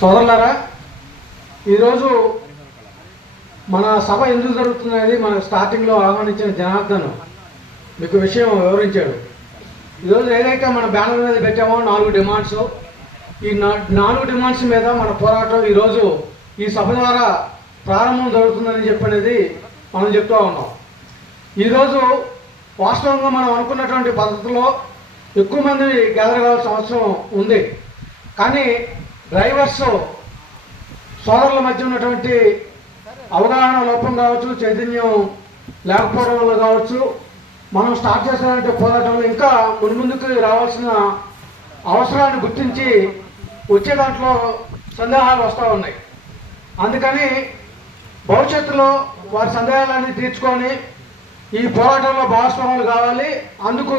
సోదరులారా, ఈరోజు మన సభ ఎందుకు జరుగుతున్నది మన స్టార్టింగ్లో ఆహ్వానించిన జనార్దన్ మీకు విషయం వివరించాడు. ఈరోజు ఏదైతే మన బ్యానర్ మీద పెట్టామో 4 డిమాండ్స్, ఈ 4 డిమాండ్స్ మీద మన పోరాటం ఈరోజు ఈ సభ ద్వారా ప్రారంభం జరుగుతుందని చెప్పనేది మనం చెప్తూ ఉన్నాం. ఈరోజు వాస్తవంగా మనం అనుకున్నటువంటి పద్ధతిలో ఎక్కువ మంది గ్యాదర్ కావాల్సిన అవసరం ఉంది. కానీ డ్రైవర్స్ సోదరుల మధ్య ఉన్నటువంటి అవగాహన లోపం కావచ్చు, చైతన్యం లేకపోవడం వల్ల కావచ్చు, మనం స్టార్ట్ చేసినటువంటి పోరాటంలో ఇంకా ముందుకు రావాల్సిన అవసరాన్ని గుర్తించి వచ్చే దాంట్లో సందేహాలు వస్తూ ఉన్నాయి. అందుకని భవిష్యత్తులో వారి సందేహాలన్నీ తీర్చుకొని ఈ పోరాటంలో భాగస్వాములు కావాలి. అందుకు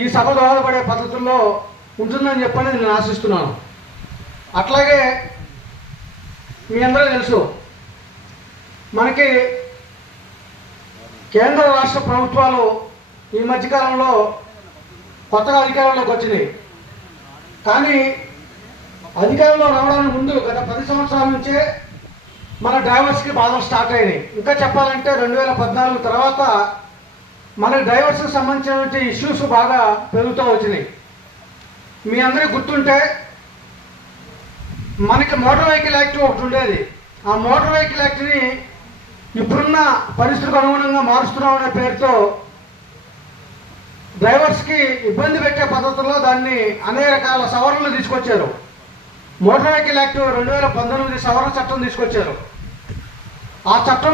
ఈ సభ దోహదపడే పద్ధతుల్లో ఉంటుందని చెప్పని నేను ఆశిస్తున్నాను. అట్లాగే మీ అందరూ తెలుసు, మనకి కేంద్ర రాష్ట్ర ప్రభుత్వాలు ఈ మధ్యకాలంలో కొత్తగా అధికారంలోకి వచ్చినాయి. కానీ అధికారంలో రావడానికి ముందు గత 10 సంవత్సరాల నుంచే మన డ్రైవర్స్కి బాధలు స్టార్ట్ అయినాయి. ఇంకా చెప్పాలంటే 2014 తర్వాత మన డ్రైవర్స్కి సంబంధించినటువంటి ఇష్యూస్ బాగా పెరుగుతూ వచ్చినాయి. మీ అందరికీ గుర్తుంటే మనకి మోటార్ వెహికల్ యాక్ట్ ఒకటి ఉండేది. ఆ మోటార్ వెహికల్ యాక్ట్ని ఇప్పుడున్న పరిస్థితులకు అనుగుణంగా మారుస్తున్నామనే పేరుతో డ్రైవర్స్కి ఇబ్బంది పెట్టే పద్ధతుల్లో దాన్ని అనేక రకాల సవరణలు తీసుకొచ్చారు. మోటార్ వెహికల్ యాక్ట్ 2019 సవరణ చట్టం తీసుకొచ్చారు. ఆ చట్టంలో